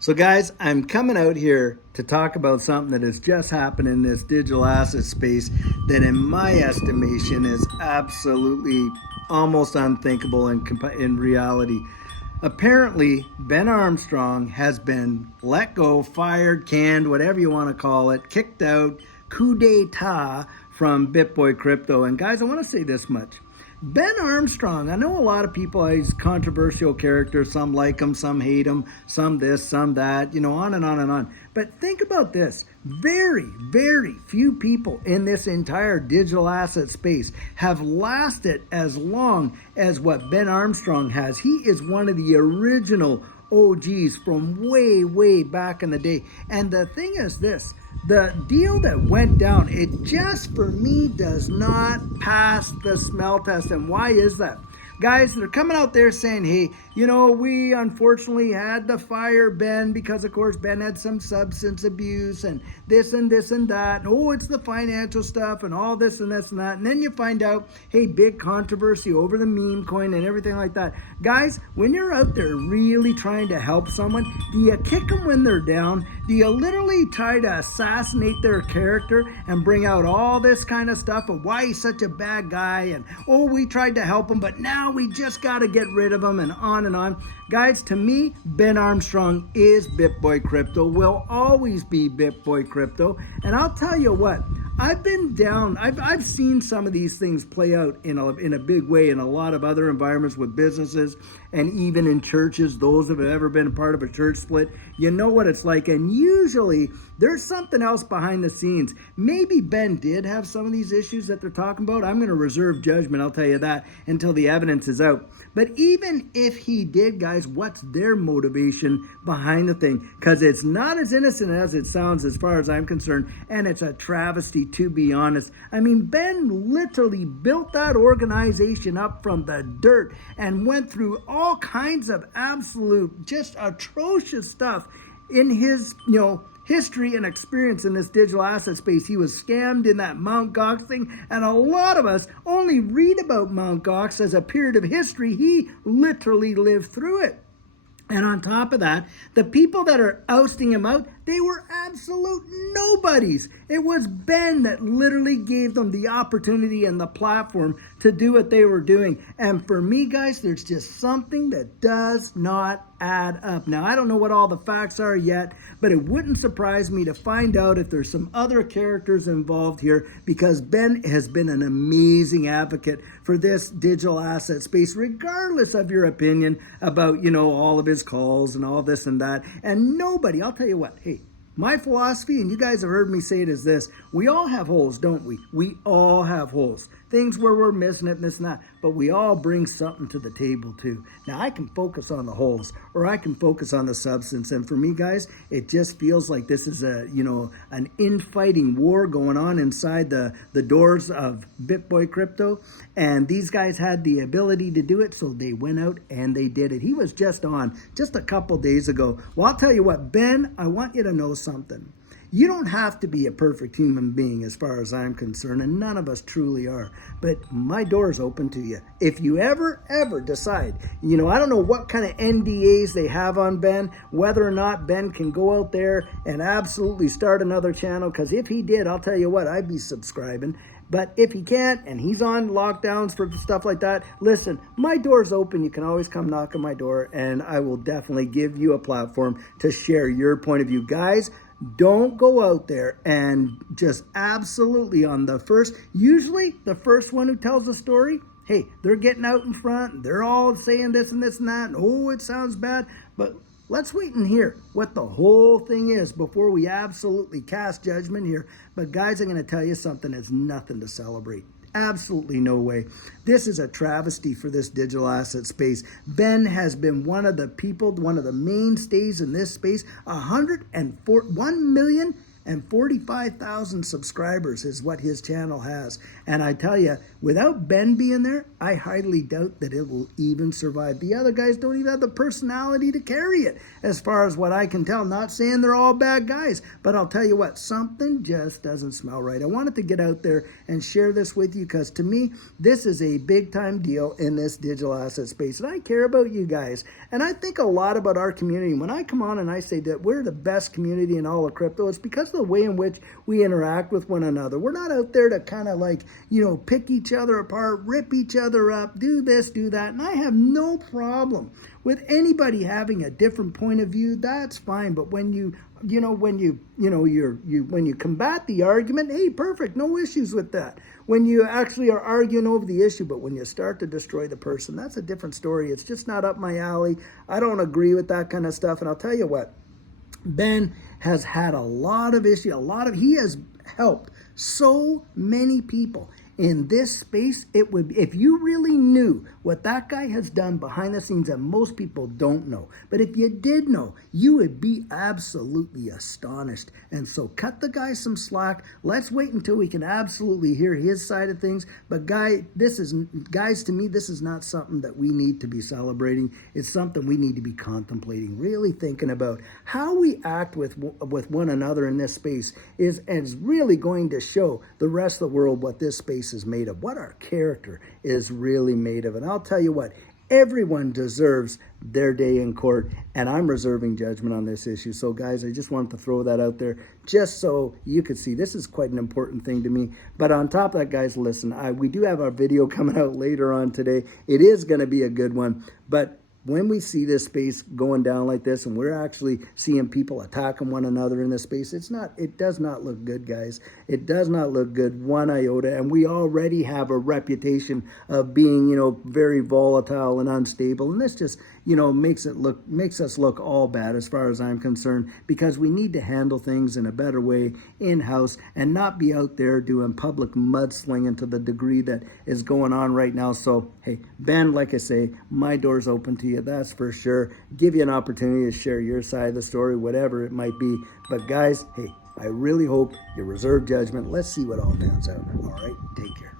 So guys, I'm coming out here to talk about something that has just happened in this digital asset space that in my estimation is absolutely almost unthinkable in reality. Apparently, Ben Armstrong has been let go, fired, canned, whatever you want to call it, kicked out, coup d'etat from Bitboy Crypto. And guys, I want to say this much. Ben Armstrong, I know a lot of people, he's a controversial character. Some like him, some hate him, some this, some that, on and on and on. But think about this. Very, very few people in this entire digital asset space have lasted as long as what Ben Armstrong has. He is one of the original OGs from way, way back in the day. And the thing is this, the deal that went down, it just for me does not pass the smell test. And why is that? Guys, they're coming out there saying, hey, we unfortunately had to fire Ben because, of course, Ben had some substance abuse and this and this and that. Oh, it's the financial stuff and all this and this and that. And then you find out, hey, big controversy over the meme coin and everything like that. Guys, when you're out there really trying to help someone, do you kick them when they're down? Do you literally try to assassinate their character and bring out all this kind of stuff of why he's such a bad guy and, oh, we tried to help him, but now we just got to get rid of him and on and on. Guys, to me, Ben Armstrong is Bitboy Crypto, will always be Bitboy Crypto. And I'll tell you what, I've been down, I've seen some of these things play out in a big way in a lot of other environments with businesses and even in churches. Those that have ever been a part of a church split, you know what it's like. And usually there's something else behind the scenes. Maybe Ben did have some of these issues that they're talking about. I'm going to reserve judgment, I'll tell you that, until the evidence is out. But even if he did, guys, what's their motivation behind the thing? Because it's not as innocent as it sounds as far as I'm concerned, and it's a travesty, to be honest. I mean, Ben literally built that organization up from the dirt and went through all kinds of absolute, just atrocious stuff in his, history and experience in this digital asset space. He was scammed in that Mt. Gox thing, and a lot of us only read about Mt. Gox as a period of history. He literally lived through it. And on top of that, the people that are ousting him out, they were absolute nobodies. It was Ben that literally gave them the opportunity and the platform to do what they were doing. And for me, guys, there's just something that does not add up. Now, I don't know what all the facts are yet, but it wouldn't surprise me to find out if there's some other characters involved here, because Ben has been an amazing advocate for this digital asset space, regardless of your opinion about, all of his calls and all this and that. And nobody, I'll tell you what, hey, my philosophy, and you guys have heard me say it, is this: we all have holes, don't we? We all have holes. Things where we're missing it and this and that. But we all bring something to the table too. Now, I can focus on the holes, or I can focus on the substance. And for me, guys, it just feels like this is an infighting war going on inside the doors of Bitboy Crypto. And these guys had the ability to do it, so they went out and they did it. He was just on just a couple days ago. Well, I'll tell you what, Ben, I want you to know something. You don't have to be a perfect human being as far as I'm concerned, and none of us truly are. But my door is open to you. If you ever decide, I don't know what kind of NDAs they have on Ben, whether or not Ben can go out there and absolutely start another channel, because if he did, I'll tell you what, I'd be subscribing. But if he can't, and he's on lockdowns for stuff like that, listen, my door's open. You can always come knock on my door, and I will definitely give you a platform to share your point of view. Guys, don't go out there and just absolutely usually the first one who tells a story, hey, they're getting out in front, they're all saying this and this and that, and oh, it sounds bad. But let's wait and hear what the whole thing is before we absolutely cast judgment here. But guys, I'm going to tell you something that's nothing to celebrate. Absolutely no way. This is a travesty for this digital asset space. Ben has been one of the people, one of the mainstays in this space. 101 million and 45,000 subscribers is what his channel has. And I tell you, without Ben being there, I highly doubt that it will even survive. The other guys don't even have the personality to carry it, as far as what I can tell. Not saying they're all bad guys, but I'll tell you what, something just doesn't smell right. I wanted to get out there and share this with you because to me, this is a big time deal in this digital asset space. And I care about you guys. And I think a lot about our community. When I come on and I say that we're the best community in all of crypto, it's because of the way in which we interact with one another. We're not out there to kind of like, pick each other apart, rip each other up, do this, do that. And I have no problem with anybody having a different point of view. That's fine. But when you combat the argument, hey, perfect, no issues with that. When you actually are arguing over the issue, but when you start to destroy the person, that's a different story. It's just not up my alley. I don't agree with that kind of stuff. And I'll tell you what, Ben has had a lot of issues, he has helped so many people in this space. It would, if you really knew what that guy has done behind the scenes that most people don't know, but if you did know, you would be absolutely astonished. And so cut the guy some slack. Let's wait until we can absolutely hear his side of things. But guys, to me, this is not something that we need to be celebrating. It's something we need to be contemplating, really thinking about. How we act with one another in this space is really going to show the rest of the world what this space is made of, what our character is really made of. And I'll tell you what, everyone deserves their day in court, and I'm reserving judgment on this issue. So guys, I just wanted to throw that out there just so you could see this is quite an important thing to me. But on top of that, guys, listen, we do have our video coming out later on today. It is going to be a good one, but when we see this space going down like this and we're actually seeing people attacking one another in this space, it does not look good, guys. It does not look good one iota. And we already have a reputation of being, very volatile and unstable. And this just, makes us look all bad as far as I'm concerned, because we need to handle things in a better way in-house and not be out there doing public mudslinging to the degree that is going on right now. So, hey, Ben, like I say, my door's open to you. That's for sure. Give you an opportunity to share your side of the story, whatever it might be. But guys, hey, I really hope you reserve judgment. Let's see what all pans out. All right, take care.